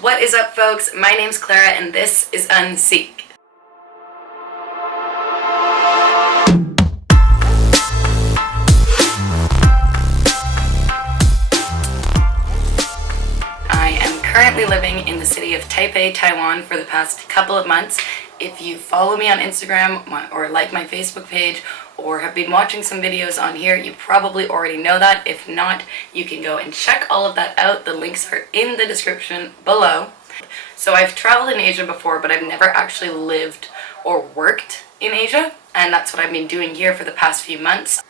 What is up, folks? My name's Clara and this is Unseek. I am currently living in the city of Taipei, Taiwan for the past couple of months. If you follow me on Instagram or like my Facebook page or have been watching some videos on here, you probably already know that. If not, you can go and check all of that out. The links are in the description below. So I've traveled in Asia before, but I've never actually lived or worked in Asia, and that's what I've been doing here for the past few months.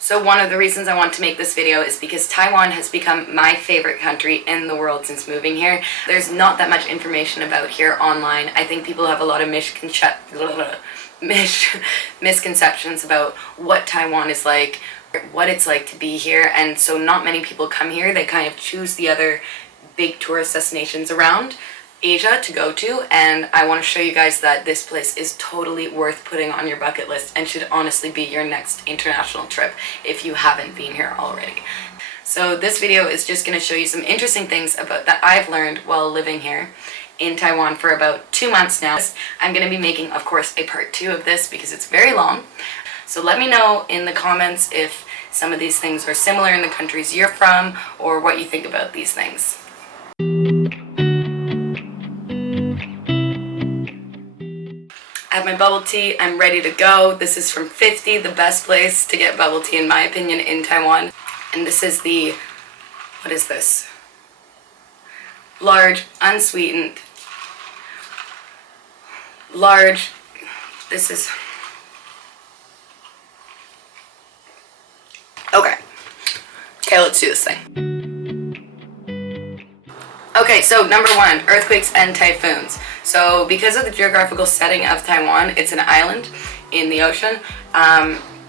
So one of the reasons I want to make this video is because Taiwan has become my favorite country in the world since moving here. There's not that much information about here online. I think people have a lot of misconceptions about what Taiwan is like, what it's like to be here, and so not many people come here. They kind of choose the other big tourist destinations around Asia to go to, and I want to show you guys that this place is totally worth putting on your bucket list and should honestly be your next international trip if you haven't been here already. So this video is just going to show you some interesting things about that I've learned while living here in Taiwan for about 2 months now. I'm going to be making, of course, a part 2 of this because it's very long. So let me know in the comments if some of these things are similar in the countries you're from or what you think about these things. I have my bubble tea. I'm ready to go. This is from 50, the best place to get bubble tea in my opinion in Taiwan. And this is the, what is this? Large, unsweetened, large, this is, okay, let's do this thing. Okay, so number 1, earthquakes and typhoons. So because of the geographical setting of Taiwan, it's an island in the ocean.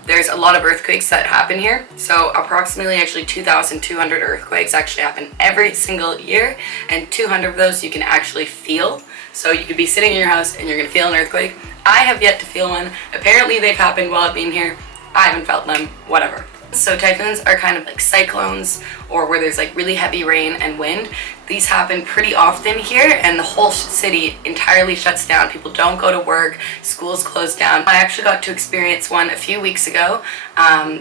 There's a lot of earthquakes that happen here. So approximately actually 2,200 earthquakes actually happen every single year, and 200 of those you can actually feel. So you could be sitting in your house and you're gonna feel an earthquake. I have yet to feel one. Apparently they've happened while I've been here. I haven't felt them, whatever. So typhoons are kind of like cyclones, or where there's like really heavy rain and wind. These happen pretty often here, and the whole city entirely shuts down. People don't go to work, schools close down. I actually got to experience one a few weeks ago.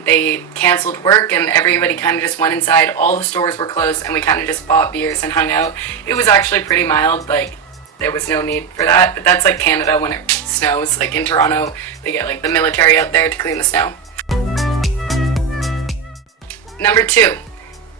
They canceled work and everybody kind of just went inside. All the stores were closed and we kind of just bought beers and hung out. It was actually pretty mild, like there was no need for that. But that's like Canada when it snows. Like in Toronto, they get like the military out there to clean the snow. Number 2,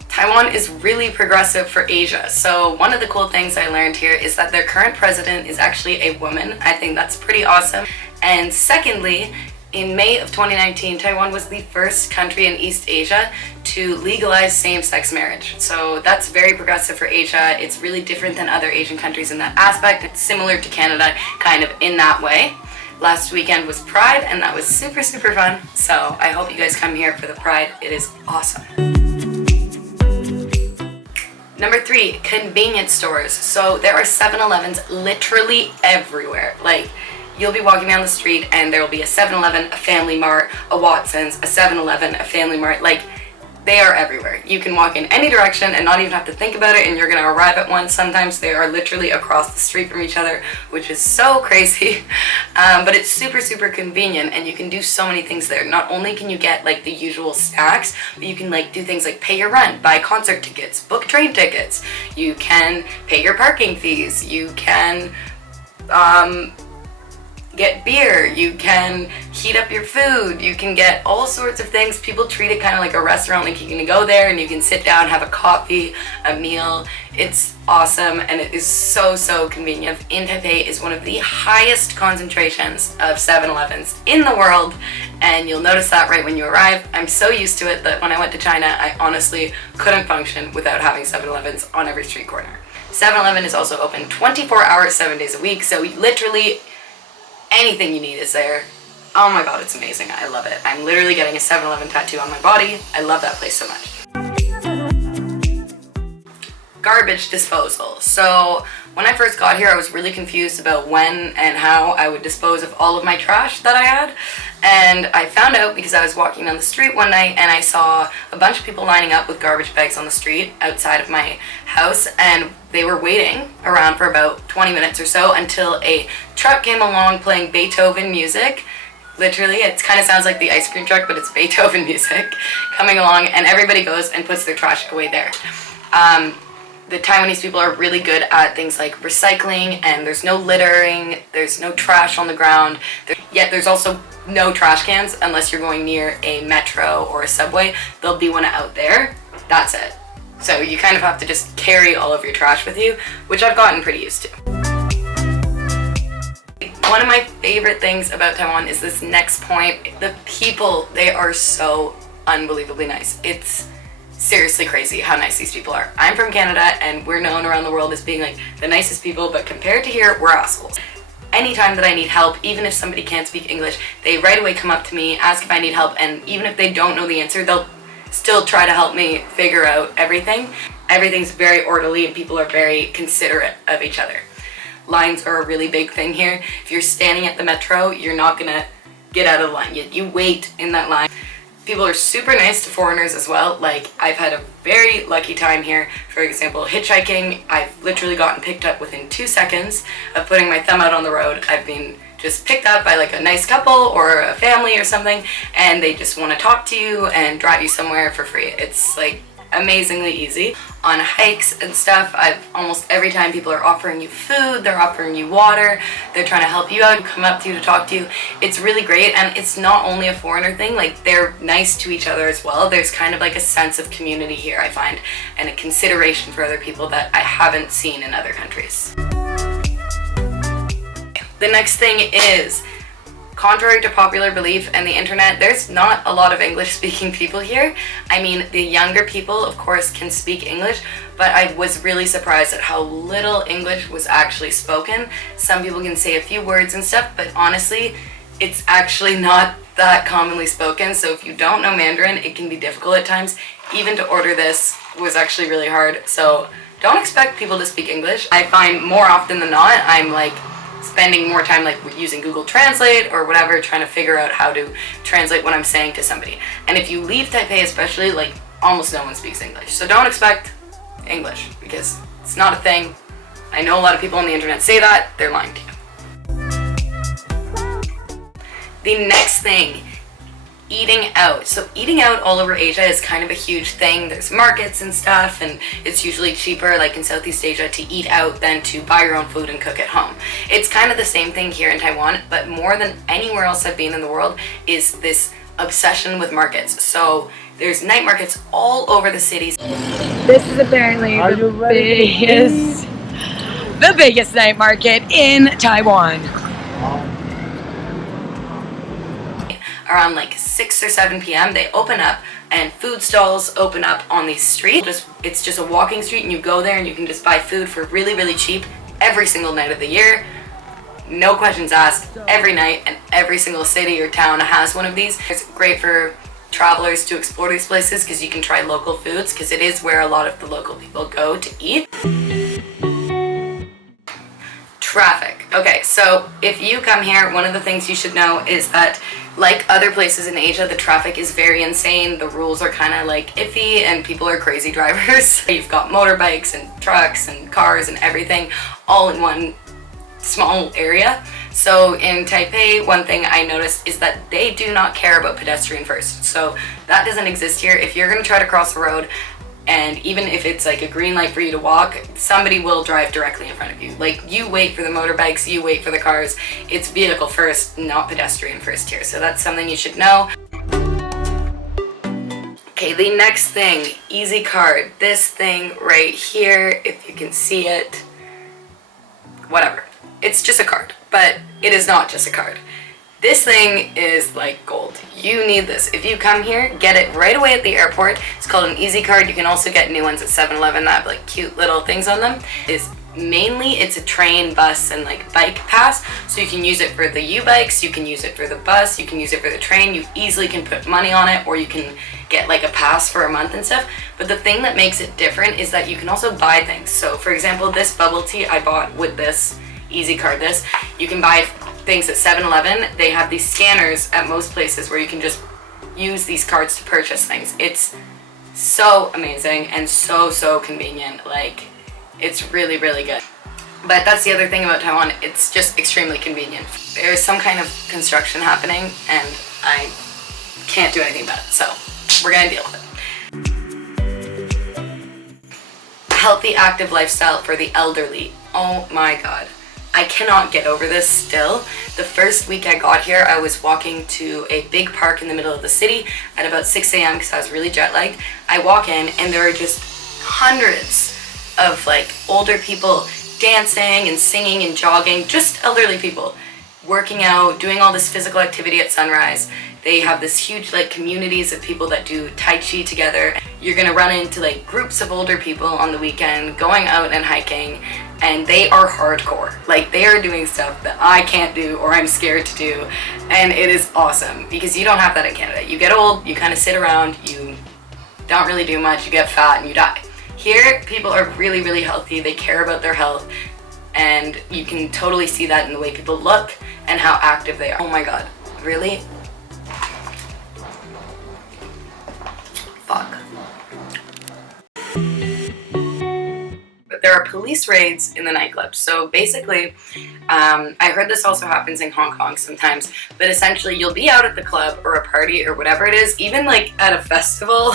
Taiwan is really progressive for Asia. So one of the cool things I learned here is that their current president is actually a woman. I think that's pretty awesome. And secondly, in May of 2019, Taiwan was the first country in East Asia to legalize same-sex marriage. So that's very progressive for Asia. It's really different than other Asian countries in that aspect. It's similar to Canada kind of in that way. Last weekend was Pride, and that was super, super fun. So I hope you guys come here for the Pride. It is awesome. Number 3, convenience stores. So there are 7-Elevens literally everywhere. Like, you'll be walking down the street and there will be a 7-Eleven, a Family Mart, a Watson's, a 7-Eleven, a Family Mart. Like, they are everywhere. You can walk in any direction and not even have to think about it, and you're gonna arrive at one. Sometimes they are literally across the street from each other, which is so crazy. But it's super, super convenient, and you can do so many things there. Not only can you get like the usual snacks, but you can like do things like pay your rent, buy concert tickets, book train tickets. You can pay your parking fees. You can get beer, you can heat up your food, you can get all sorts of things. People treat it kind of like a restaurant, like you can go there and you can sit down, have a coffee, a meal. It's awesome, and it is so, so convenient. In Taipei is one of the highest concentrations of 7-Elevens in the world, and you'll notice that right when you arrive. I'm so used to it that when I went to China, I honestly couldn't function without having 7-Elevens on every street corner. 7-Eleven is also open 24 hours, 7 days a week, so literally anything you need is there. Oh my god, it's amazing. I love it. I'm literally getting a 7-Eleven tattoo on my body. I love that place so much. Garbage disposal. So When I first got here, I was really confused about when and how I would dispose of all of my trash that I had. And I found out because I was walking down the street one night and I saw a bunch of people lining up with garbage bags on the street outside of my house, and they were waiting around for about 20 minutes or so until a truck came along playing Beethoven music. Literally, it kind of sounds like the ice cream truck, but it's Beethoven music coming along, and everybody goes and puts their trash away there. The Taiwanese people are really good at things like recycling, and there's no littering, there's no trash on the ground, yet there's also no trash cans unless you're going near a metro or a subway. There'll be one out there. That's it. So you kind of have to just carry all of your trash with you, which I've gotten pretty used to. One of my favorite things about Taiwan is this next point. The people, they are so unbelievably nice. It's seriously crazy how nice these people are. I'm from Canada and we're known around the world as being like the nicest people, but compared to here, we're assholes. Anytime that I need help, even if somebody can't speak English, they right away come up to me, ask if I need help, and even if they don't know the answer, they'll still try to help me figure out everything. Everything's very orderly and people are very considerate of each other. Lines are a really big thing here. If you're standing at the metro, you're not gonna get out of the line. You wait in that line. People are super nice to foreigners as well. Like, I've had a very lucky time here. For example, hitchhiking, I've literally gotten picked up within 2 seconds of putting my thumb out on the road. I've been just picked up by like a nice couple or a family or something, and they just want to talk to you and drive you somewhere for free. It's like amazingly easy. On hikes and stuff, almost every time people are offering you food, they're offering you water, they're trying to help you out, come up to you to talk to you. It's really great, and it's not only a foreigner thing, like they're nice to each other as well. There's kind of like a sense of community here, I find, and a consideration for other people that I haven't seen in other countries. The next thing is, contrary to popular belief and the internet, there's not a lot of English-speaking people here. I mean, the younger people, of course, can speak English, but I was really surprised at how little English was actually spoken. Some people can say a few words and stuff, but honestly, it's actually not that commonly spoken. So if you don't know Mandarin, it can be difficult at times. Even to order this was actually really hard. So don't expect people to speak English. I find more often than not, I'm like spending more time like using Google Translate or whatever, trying to figure out how to translate what I'm saying to somebody. And if you leave Taipei especially, like almost no one speaks English. So don't expect English because it's not a thing. I know a lot of people on the internet say that, they're lying to you. The next thing, eating out. So eating out all over Asia is kind of a huge thing. There's markets and stuff, and it's usually cheaper, like in Southeast Asia, to eat out than to buy your own food and cook at home. It's kind of the same thing here in Taiwan, but more than anywhere else I've been in the world is this obsession with markets. So there's night markets all over the cities. This is apparently the biggest night market in Taiwan. Around like 6 or 7 p.m. they open up and food stalls open up on these streets. It's just a walking street and you go there and you can just buy food for really, really cheap every single night of the year. No questions asked, every night, and every single city or town has one of these. It's great for travelers to explore these places because you can try local foods, because it is where a lot of the local people go to eat. Traffic. Okay, so if you come here, one of the things you should know is that, like other places in Asia, the traffic is very insane. The rules are kind of like iffy and people are crazy drivers. You've got motorbikes and trucks and cars and everything all in one small area. So in Taipei, one thing I noticed is that they do not care about pedestrian first. So that doesn't exist here. If you're going to try to cross the road, and even if it's like a green light for you to walk, somebody will drive directly in front of you. Like, you wait for the motorbikes, you wait for the cars. It's vehicle first, not pedestrian first here. So that's something you should know. Okay, the next thing, easy card. This thing right here, if you can see it, whatever. It's just a card, but it is not just a card. This thing is like gold. You need this. If you come here, get it right away at the airport. It's called an easy card. You can also get new ones at 7-Eleven that have like cute little things on them. It's mainly it's a train, bus, and like bike pass. So you can use it for the U-bikes, you can use it for the bus, you can use it for the train. You easily can put money on it, or you can get like a pass for a month and stuff. But the thing that makes it different is that you can also buy things. So for example, this bubble tea I bought with this Easy Card. You can buy things at 7-Eleven. They have these scanners at most places where you can just use these cards to purchase things. It's so amazing and so convenient. Like, it's really good. But that's the other thing about Taiwan, it's just extremely convenient. There's some kind of construction happening and I can't do anything about it, so we're gonna deal with it. Healthy, active lifestyle for the elderly. Oh my god. I cannot get over this still. The first week I got here, I was walking to a big park in the middle of the city at about 6 a.m. because I was really jet lagged. I walk in and there are just hundreds of like older people dancing and singing and jogging, just elderly people working out, doing all this physical activity at sunrise. They have this huge like communities of people that do Tai Chi together. You're gonna run into like groups of older people on the weekend going out and hiking, and they are hardcore. Like, they are doing stuff that I can't do or I'm scared to do, and it is awesome because you don't have that in Canada. You get old, you kind of sit around, you don't really do much, you get fat and you die. Here, people are really healthy, they care about their health, and you can totally see that in the way people look and how active they are. Oh my god, really? Fuck. But there are police raids in the nightclubs. So basically, I heard this also happens in Hong Kong sometimes, but essentially you'll be out at the club or a party or whatever it is, even like at a festival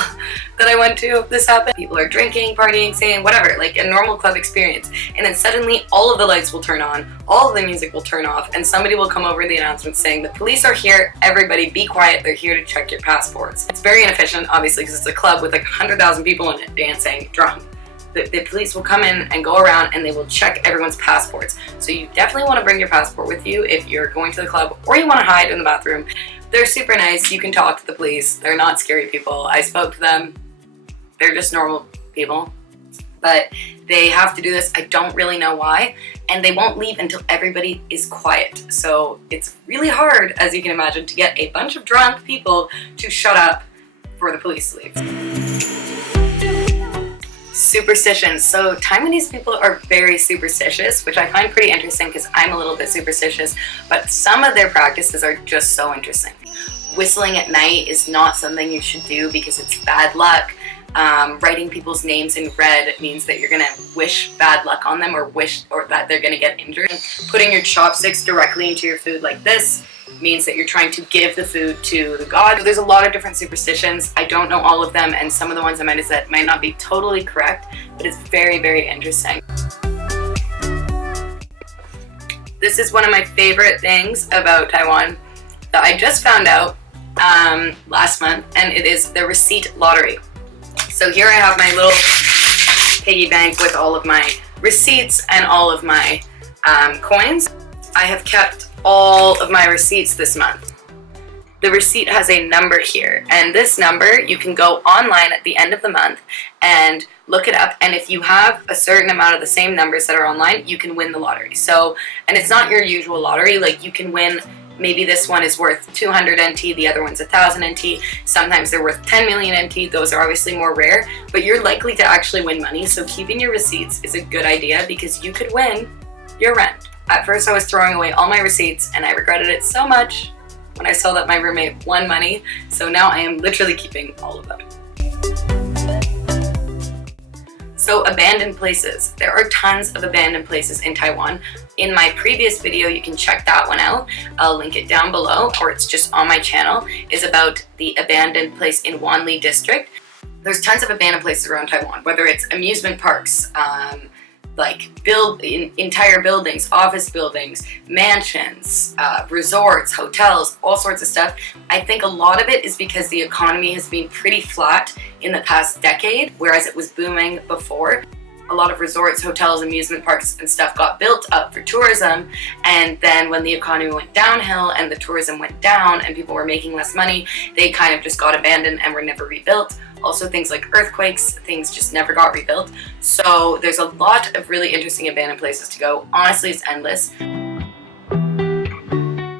that I went to, this happened. People are drinking, partying, singing, whatever, like a normal club experience. And then suddenly all of the lights will turn on, all of the music will turn off, and somebody will come over the announcement saying, the police are here, everybody be quiet, they're here to check your passports. It's very inefficient, obviously, because it's a club with like 100,000 people in it dancing, drunk. The police will come in and go around and they will check everyone's passports. So you definitely want to bring your passport with you if you're going to the club, or you want to hide in the bathroom. They're super nice. You can talk to the police. They're not scary people. I spoke to them. They're just normal people. But they have to do this. I don't really know why. And they won't leave until everybody is quiet. So it's really hard, as you can imagine, to get a bunch of drunk people to shut up for the police to leave. Superstitions. So Taiwanese people are very superstitious, which I find pretty interesting because I'm a little bit superstitious, but some of their practices are just so interesting. Whistling at night is not something you should do because it's bad luck. Writing people's names in red means that you're gonna wish bad luck on them, or that they're gonna get injured. Putting your chopsticks directly into your food like this means that you're trying to give the food to the god. There's a lot of different superstitions. I don't know all of them, and some of the ones I might have said might not be totally correct, but it's very interesting. This is one of my favorite things about Taiwan that I just found out last month, and it is the receipt lottery. So here I have my little piggy bank with all of my receipts and all of my coins. I have kept all of my receipts this month. The receipt has a number here, and this number you can go online at the end of the month and look it up, and if you have a certain amount of the same numbers that are online, you can win the lottery. So, and it's not your usual lottery, like you can win, maybe this one is worth 200 NT, the other one's 1,000 NT, sometimes they're worth 10 million NT, those are obviously more rare, but you're likely to actually win money, so keeping your receipts is a good idea because you could win your rent. At first I was throwing away all my receipts and I regretted it so much when I saw that my roommate won money, so now I am literally keeping all of them. So abandoned places. There are tons of abandoned places in Taiwan. In my previous video, you can check that one out. I'll link it down below, or it's just on my channel. It's about the abandoned place in Wanli district. There's tons of abandoned places around Taiwan, whether it's amusement parks, like entire buildings, office buildings, mansions, resorts, hotels, all sorts of stuff. I think a lot of it is because the economy has been pretty flat in the past decade, whereas it was booming before. A lot of resorts, hotels, amusement parks and stuff got built up for tourism, and then when the economy went downhill and the tourism went down and people were making less money, they kind of just got abandoned and were never rebuilt. Also things like earthquakes, things just never got rebuilt. So there's a lot of really interesting abandoned places to go. Honestly, it's endless.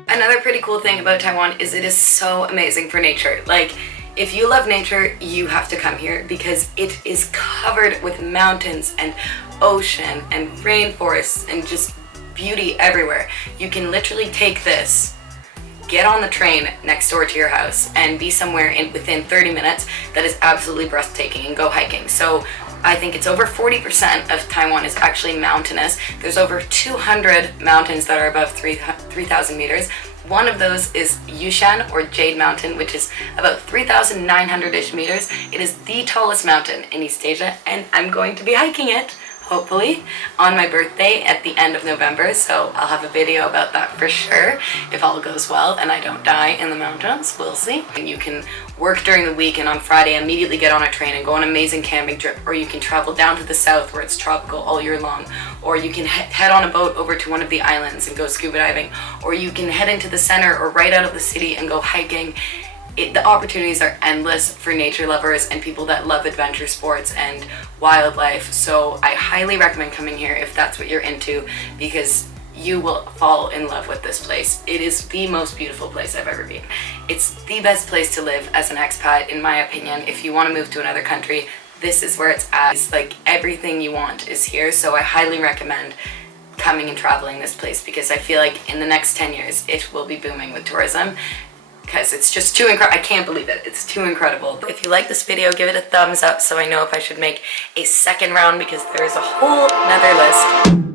Another pretty cool thing about Taiwan is it is so amazing for nature. Like, if you love nature, you have to come here because it is covered with mountains and ocean and rainforests and just beauty everywhere. You can literally take this, get on the train next door to your house, and be somewhere within 30 minutes that is absolutely breathtaking, and go hiking. So I think it's over 40% of Taiwan is actually mountainous. There's over 200 mountains that are above 3,000 meters. One of those is Yushan, or Jade Mountain, which is about 3,900-ish meters. It is the tallest mountain in East Asia, and I'm going to be hiking it, hopefully, on my birthday at the end of November. So I'll have a video about that for sure, if all goes well and I don't die in the mountains. We'll see. And you can work during the week and on Friday immediately get on a train and go on an amazing camping trip, or you can travel down to the south where it's tropical all year long, or you can head on a boat over to one of the islands and go scuba diving, or you can head into the center or right out of the city and go hiking. The opportunities are endless for nature lovers and people that love adventure sports and wildlife. So I highly recommend coming here if that's what you're into, because you will fall in love with this place. It is the most beautiful place I've ever been. It's the best place to live as an expat, in my opinion. If you want to move to another country, this is where it's at. It's like everything you want is here. So I highly recommend coming and traveling this place, because I feel like in the next 10 years it will be booming with tourism, because it's just too incredible. I can't believe it. It's too incredible. If you like this video, give it a thumbs up so I know if I should make a second round, because there is a whole nother list.